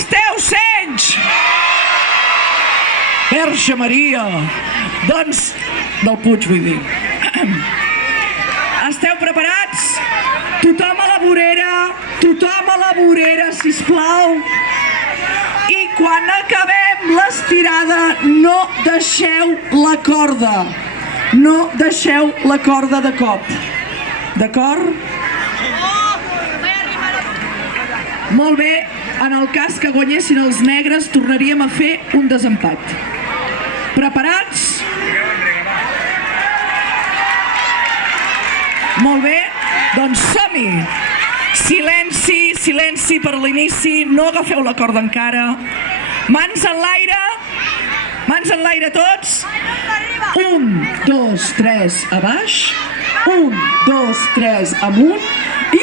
Esteu Senys! Verge Maria! Doncs, del Puig vull dir. Esteu preparats? Tothom a la vorera, sisplau. I quan acabem l'estirada, no deixeu la corda. No deixeu la corda de cop. D'acord? Molt bé, en el cas que guanyessin els negres, tornaríem a fer un desempat. Preparats? Molt bé, doncs som-hi! Silenci, silenci per l'inici, no agafeu la corda encara. Mans enlaire tots. 1, 2, 3, a baix. 1, 2, 3, amunt. I